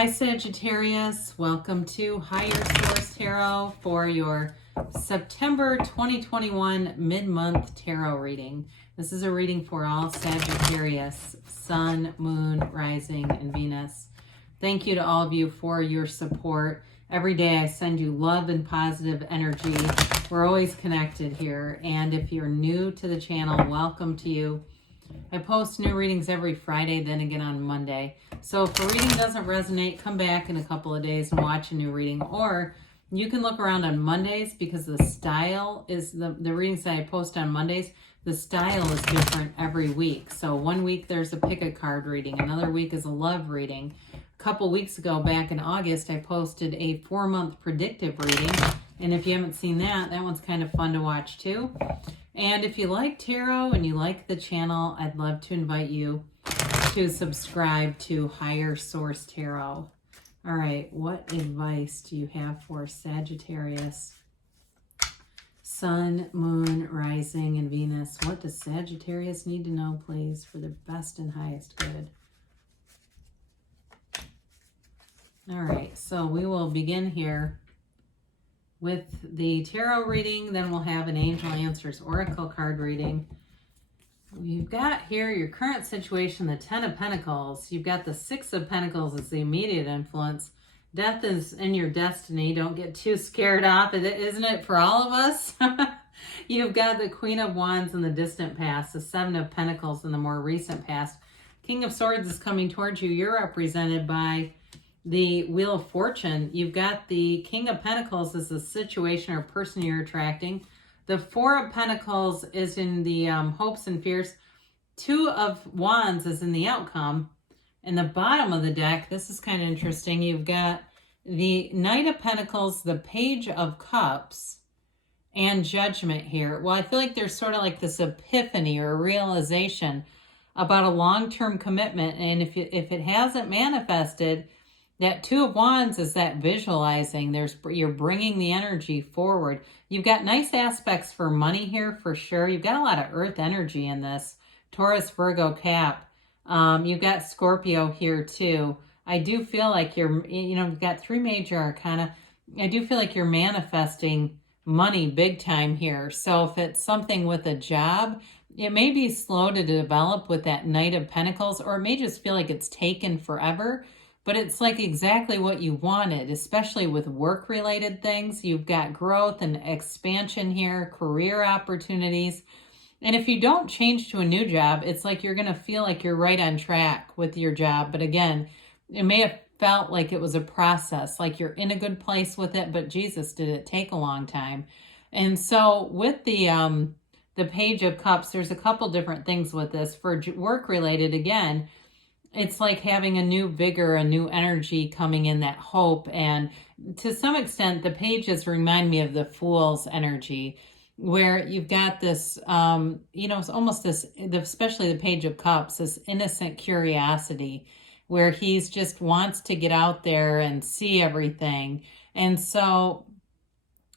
Hi Sagittarius, welcome to Higher Source Tarot for your September 2021 mid-month tarot reading. This is a reading for all Sagittarius, Sun, Moon, Rising, and Venus. Thank you to all of you for your support. Every day I send you love and positive energy. We're always connected here. And if you're new to the channel, welcome to you. I post new readings every Friday, then again on Monday. So if a reading doesn't resonate, come back in a couple of days and watch a new reading. Or you can look around on Mondays because the style is, the readings that I post on Mondays, the style is different every week. So one week there's a pick a card reading. Another week is a love reading. A couple weeks ago, back in August, I posted a 4-month predictive reading. And if you haven't seen that, that one's kind of fun to watch too. And if you like tarot and you like the channel, I'd love to invite you to subscribe to Higher Source Tarot. All right, what advice do you have for Sagittarius? Sun, Moon, Rising, and Venus. What does Sagittarius need to know, please, for their best and highest good? All right, so we will begin here with the tarot reading, then we'll have an Angel Answers Oracle card reading. You've got here your current situation, the 10 of Pentacles. You've got the 6 of Pentacles as the immediate influence. Death is in your destiny. Don't get too scared off. Isn't it for all of us? You've got the Queen of Wands in the distant past, the 7 of Pentacles in the more recent past. King of Swords is coming towards you. You're represented by the Wheel of Fortune. You've got the King of Pentacles as the situation or person you're attracting. The 4 of Pentacles is in the hopes and fears. 2 of Wands is in the outcome. And the bottom of the deck, this is kind of interesting. You've got the Knight of Pentacles, the Page of Cups, and Judgment here. Well, I feel like there's sort of like this epiphany or realization about a long-term commitment. And if it hasn't manifested, that 2 of Wands is that visualizing. You're bringing the energy forward. You've got nice aspects for money here for sure. You've got a lot of earth energy in this. Taurus, Virgo, Cap. You've got Scorpio here too. I do feel like you've got 3 major arcana. I do feel like you're manifesting money big time here. So if it's something with a job, it may be slow to develop with that Knight of Pentacles, or it may just feel like it's taken forever. But it's like exactly what you wanted, especially with work-related things. You've got growth and expansion here, career opportunities. And if you don't change to a new job, it's like you're going to feel like you're right on track with your job. But again, it may have felt like it was a process, like you're in a good place with it, but Jesus, did it take a long time? And so with the Page of Cups, there's a couple different things with this. For work-related, again, it's like having a new vigor, a new energy coming in, that hope. And to some extent, the pages remind me of the Fool's energy, where you've got this, it's almost this, especially the Page of Cups, this innocent curiosity, where he's just wants to get out there and see everything. And so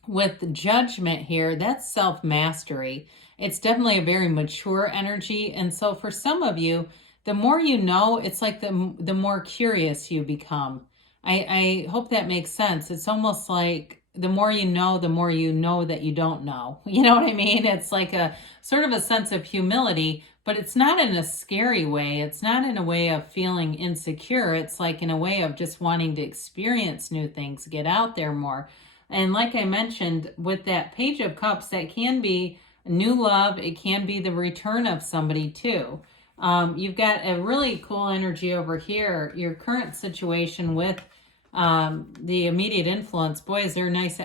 with Judgment here, that's self-mastery. It's definitely a very mature energy. And so for some of you, the more you know, it's like the more curious you become. I hope that makes sense. It's almost like the more you know that you don't know. You know what I mean? It's like a sort of a sense of humility, but it's not in a scary way. It's not in a way of feeling insecure. It's like in a way of just wanting to experience new things, get out there more. And like I mentioned, with that Page of Cups, that can be new love. It can be the return of somebody too. You've got a really cool energy over here. Your current situation with the immediate influence. Boy, is there nice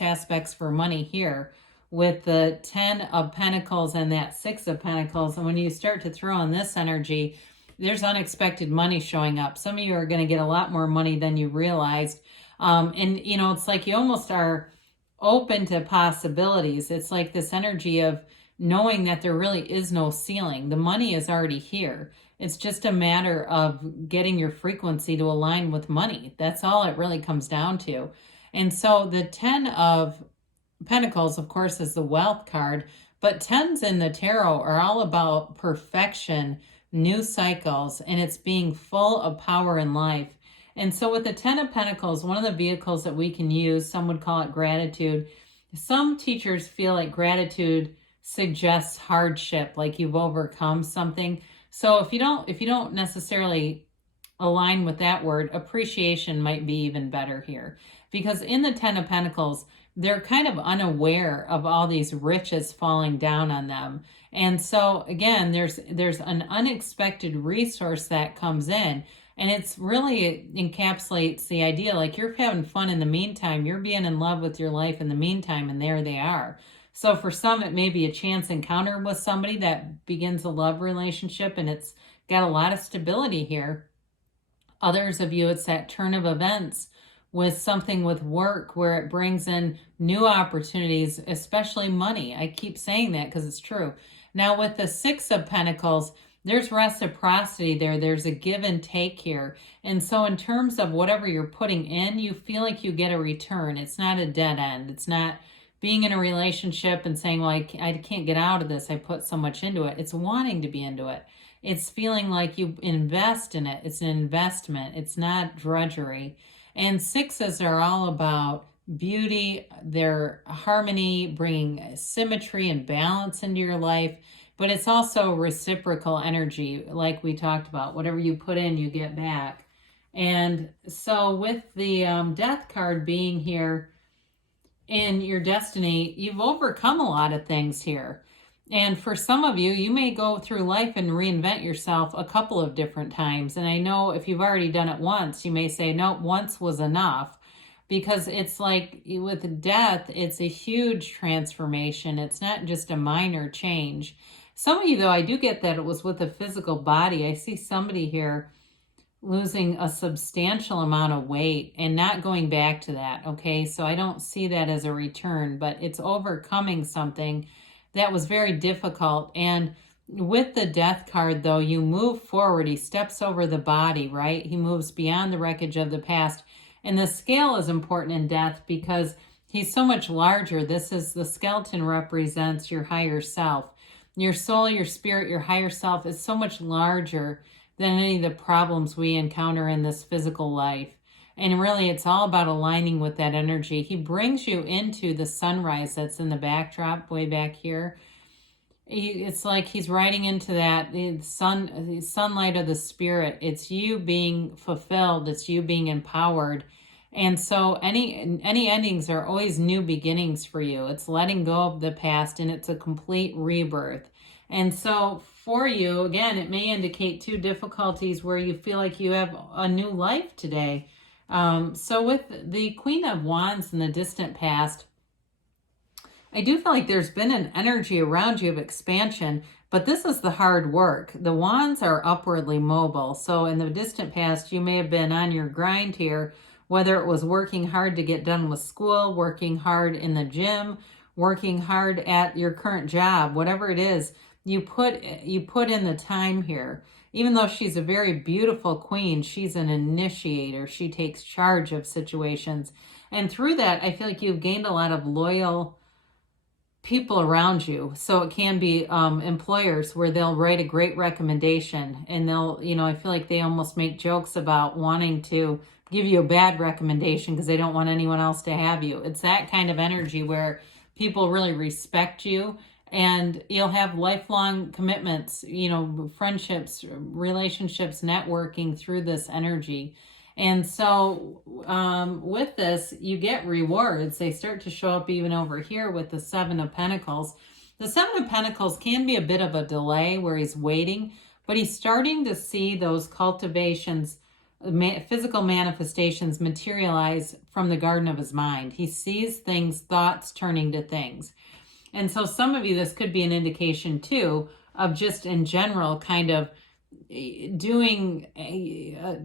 aspects for money here with the 10 of Pentacles and that 6 of Pentacles. And when you start to throw on this energy, there's unexpected money showing up. Some of you are going to get a lot more money than you realized. It's like you almost are open to possibilities. It's like this energy of knowing that there really is no ceiling. The money is already here. It's just a matter of getting your frequency to align with money. That's all it really comes down to. And so the 10 of Pentacles, of course, is the wealth card, but 10s in the tarot are all about perfection, new cycles, and it's being full of power in life. And so with the Ten of Pentacles, one of the vehicles that we can use, some would call it gratitude. Some teachers feel like gratitude suggests hardship, like you've overcome something. So if you don't necessarily align with that word, appreciation might be even better here. Because in the Ten of Pentacles, they're kind of unaware of all these riches falling down on them. And so again, there's an unexpected resource that comes in, and it's really encapsulates the idea like you're having fun in the meantime, you're being in love with your life in the meantime, and there they are. So for some, it may be a chance encounter with somebody that begins a love relationship, and it's got a lot of stability here. Others of you, it's that turn of events with something with work where it brings in new opportunities, especially money. I keep saying that because it's true. Now with the Six of Pentacles, there's reciprocity there. There's a give and take here. And so in terms of whatever you're putting in, you feel like you get a return. It's not a dead end. It's not being in a relationship and saying, well, I can't get out of this. I put so much into it. It's wanting to be into it. It's feeling like you invest in it. It's an investment. It's not drudgery. And sixes are all about beauty, their harmony, bringing symmetry and balance into your life. But it's also reciprocal energy, like we talked about. Whatever you put in, you get back. And so with the death card being here in your destiny, you've overcome a lot of things here. And for some of you, you may go through life and reinvent yourself a couple of different times. And I know if you've already done it once, you may say, no, once was enough. Because it's like with death, it's a huge transformation. It's not just a minor change. Some of you, though, I do get that it was with a physical body. I see somebody here losing a substantial amount of weight and not going back to that, okay? So I don't see that as a return, but it's overcoming something that was very difficult. And with the death card, though, you move forward. He steps over the body, right? He moves beyond the wreckage of the past. And the scale is important in death because he's so much larger. The skeleton represents your higher self. Your soul, your spirit, your higher self is so much larger than any of the problems we encounter in this physical life. And really, it's all about aligning with that energy. He brings you into the sunrise that's in the backdrop way back here. It's like he's riding into that the sunlight of the spirit. It's you being fulfilled. It's you being empowered. And so any endings are always new beginnings for you. It's letting go of the past, and it's a complete rebirth. And so for you, again, it may indicate two difficulties where you feel like you have a new life today. So with the Queen of Wands in the distant past, I do feel like there's been an energy around you of expansion, but this is the hard work. The wands are upwardly mobile. So in the distant past, you may have been on your grind here, whether it was working hard to get done with school, working hard in the gym, working hard at your current job, whatever it is, you put in the time here. Even though she's a very beautiful queen, she's an initiator. She takes charge of situations. And through that, I feel like you've gained a lot of loyal people around you. So it can be employers where they'll write a great recommendation, and they'll, I feel like they almost make jokes about wanting to give you a bad recommendation because they don't want anyone else to have you. It's that kind of energy where people really respect you, and you'll have lifelong commitments, friendships, relationships, networking through this energy. And so with this, you get rewards. They start to show up even over here with the Seven of Pentacles. The Seven of Pentacles can be a bit of a delay where he's waiting, but he's starting to see those cultivations, physical manifestations materialize from the garden of his mind. He sees things, thoughts turning to things. And so some of you, this could be an indication too of just in general kind of doing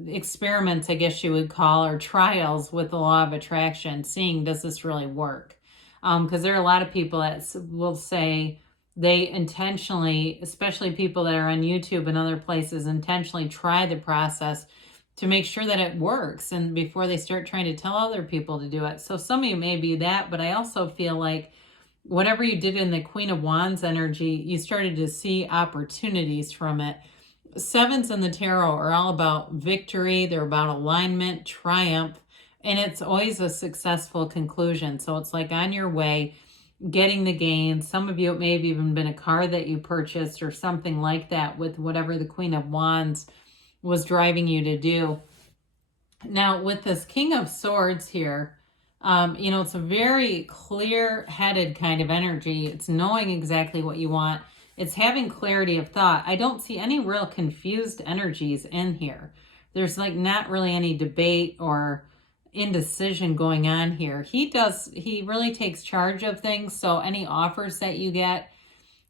experiments, I guess you would call, or trials with the law of attraction, seeing does this really work? Because there are a lot of people that will say they intentionally, especially people that are on YouTube and other places, intentionally try the process to make sure that it works, and before they start trying to tell other people to do it. So some of you may be that, but I also feel like whatever you did in the Queen of Wands energy, you started to see opportunities from it. sevens in the tarot are all about victory. They're about alignment, triumph, and it's always a successful conclusion. So it's like on your way, getting the gain. Some of you, it may have even been a car that you purchased or something like that with whatever the Queen of Wands was driving you to do. Now, with this King of Swords here, you know, it's a very clear-headed kind of energy. It's knowing exactly what you want. It's having clarity of thought. I don't see any real confused energies in here. There's like not really any debate or indecision going on here. He really takes charge of things. So any offers that you get,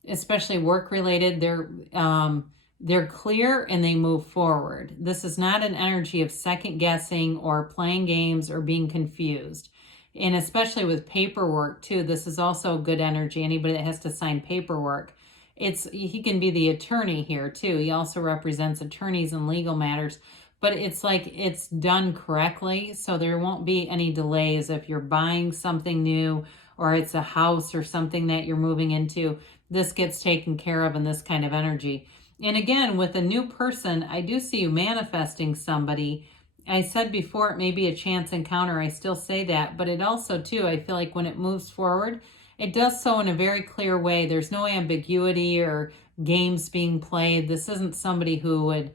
especially work related, they're clear and they move forward. This is not an energy of second guessing or playing games or being confused. And especially with paperwork too, this is also good energy. Anybody that has to sign paperwork, he can be the attorney here too. He also represents attorneys in legal matters, but it's like it's done correctly. So there won't be any delays if you're buying something new or it's a house or something that you're moving into. This gets taken care of in this kind of energy. And again, with a new person, I do see you manifesting somebody. I said before, it may be a chance encounter. I still say that, but it also too, I feel like when it moves forward, it does so in a very clear way. There's no ambiguity or games being played. This isn't somebody who would,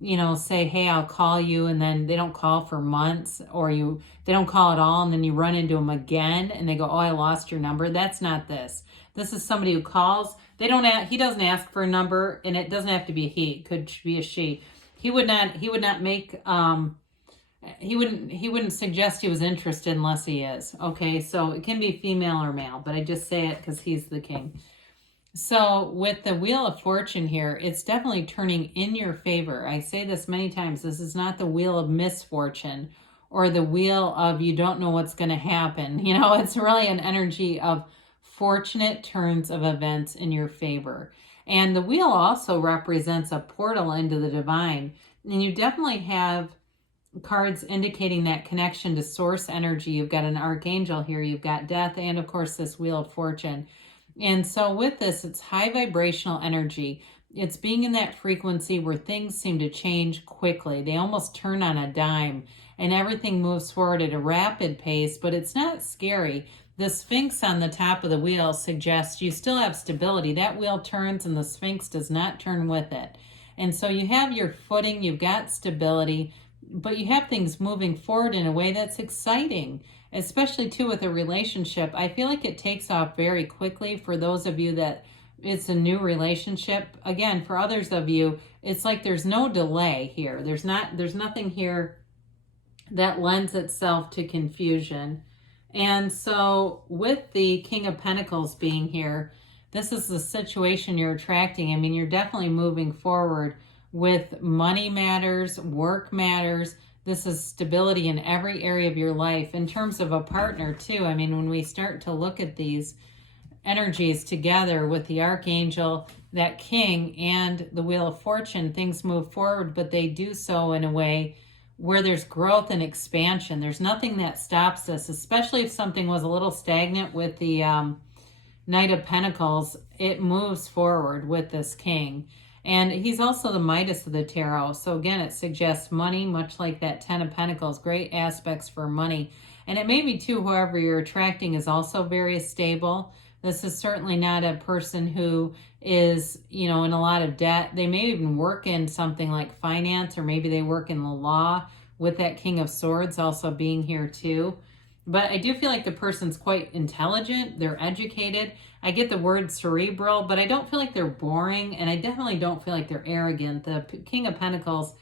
you know, say, hey, I'll call you, and then they don't call for months, or they don't call at all, and then you run into them again, and they go, oh, I lost your number. That's not this. This is somebody who calls. He doesn't ask for a number, and it doesn't have to be a he. It could be a she. He wouldn't suggest he was interested unless he is. Okay, so it can be female or male, but I just say it because he's the king. So with the Wheel of Fortune here, it's definitely turning in your favor. I say this many times. This is not the wheel of misfortune or the wheel of you don't know what's going to happen. You know, it's really an energy of fortunate turns of events in your favor. And the wheel also represents a portal into the divine. And you definitely have cards indicating that connection to source energy. You've got an archangel here, you've got death, and of course this Wheel of Fortune. And so with this, it's high vibrational energy. It's being in that frequency where things seem to change quickly. They almost turn on a dime and everything moves forward at a rapid pace, but it's not scary. The Sphinx on the top of the wheel suggests you still have stability. That wheel turns and the Sphinx does not turn with it. And so you have your footing, you've got stability, but you have things moving forward in a way that's exciting, especially too with a relationship. I feel like it takes off very quickly for those of you that it's a new relationship. Again, for others of you, it's like there's no delay here. There's nothing here that lends itself to confusion. And so with the King of Pentacles being here, this is the situation you're attracting. I mean, you're definitely moving forward with money matters, work matters. This is stability in every area of your life. In terms of a partner too, I mean, when we start to look at these energies together with the Archangel, that King, and the Wheel of Fortune, things move forward, but they do so in a way where there's growth and expansion. There's nothing that stops us, especially if something was a little stagnant with the Knight of Pentacles. It moves forward with this King. And he's also the Midas of the tarot. So again, it suggests money, much like that Ten of Pentacles, great aspects for money. And it may be too, whoever you're attracting is also very stable. This is certainly not a person who is, you know, in a lot of debt. They may even work in something like finance, or maybe they work in the law, with that King of Swords also being here too. But I do feel like the person's quite intelligent. They're educated. I get the word cerebral, but I don't feel like they're boring, and I definitely don't feel like they're arrogant. The King of Pentacles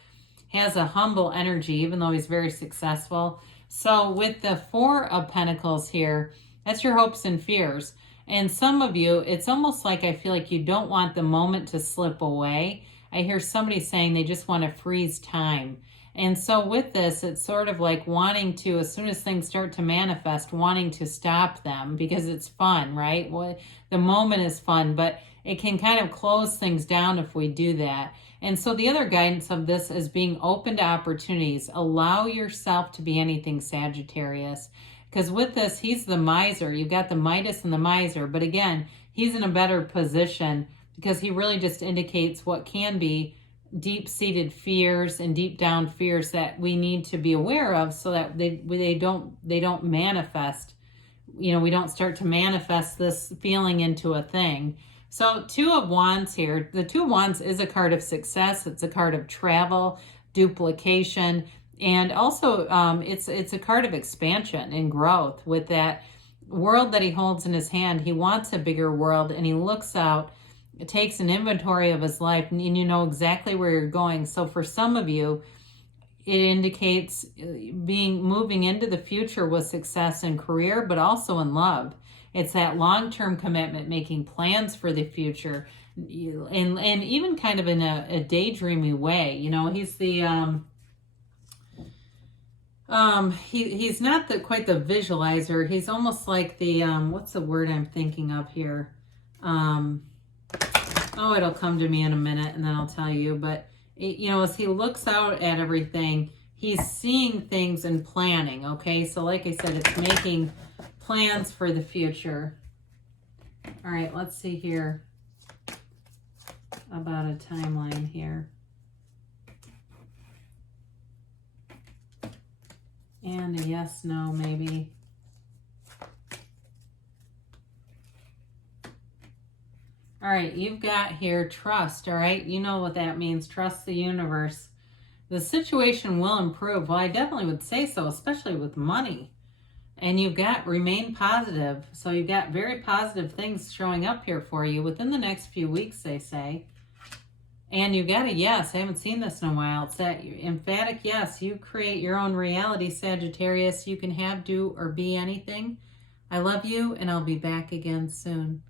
has a humble energy, even though he's very successful. So with the Four of Pentacles here, that's your hopes and fears. And some of you, it's almost like I feel like you don't want the moment to slip away. I hear somebody saying they just want to freeze time. And so with this, it's sort of like wanting to, as soon as things start to manifest, wanting to stop them because it's fun, right? Well, the moment is fun, but it can kind of close things down if we do that. And so the other guidance of this is being open to opportunities. Allow yourself to be anything, Sagittarius. Because with this, he's the miser. You've got the Midas and the miser. But again, he's in a better position because he really just indicates what can be deep-seated fears and deep down fears that we need to be aware of so that they don't manifest. You know, we don't start to manifest this feeling into a thing. So Two of Wands here. The Two of Wands is a card of success. It's a card of travel, duplication, and also it's a card of expansion and growth. With that world that he holds in his hand, he wants a bigger world, and he looks out, takes an inventory of his life, and you know exactly where you're going. So for some of you, it indicates moving into the future with success in career, but also in love. It's that long-term commitment, making plans for the future, and even kind of in a daydreamy way. You know, he's the he's not quite the visualizer. He's almost like the what's the word I'm thinking of here? Oh, it'll come to me in a minute and then I'll tell you. But, you know, as he looks out at everything, he's seeing things and planning, okay? So like I said, it's making plans for the future. All right, let's see here about a timeline here. And a yes, no, maybe. All right, you've got here trust, all right? You know what that means. Trust the universe. The situation will improve. Well, I definitely would say so, especially with money. And you've got remain positive. So you've got very positive things showing up here for you within the next few weeks, they say. And you've got a yes. I haven't seen this in a while. It's that emphatic yes. You create your own reality, Sagittarius. You can have, do, or be anything. I love you, and I'll be back again soon.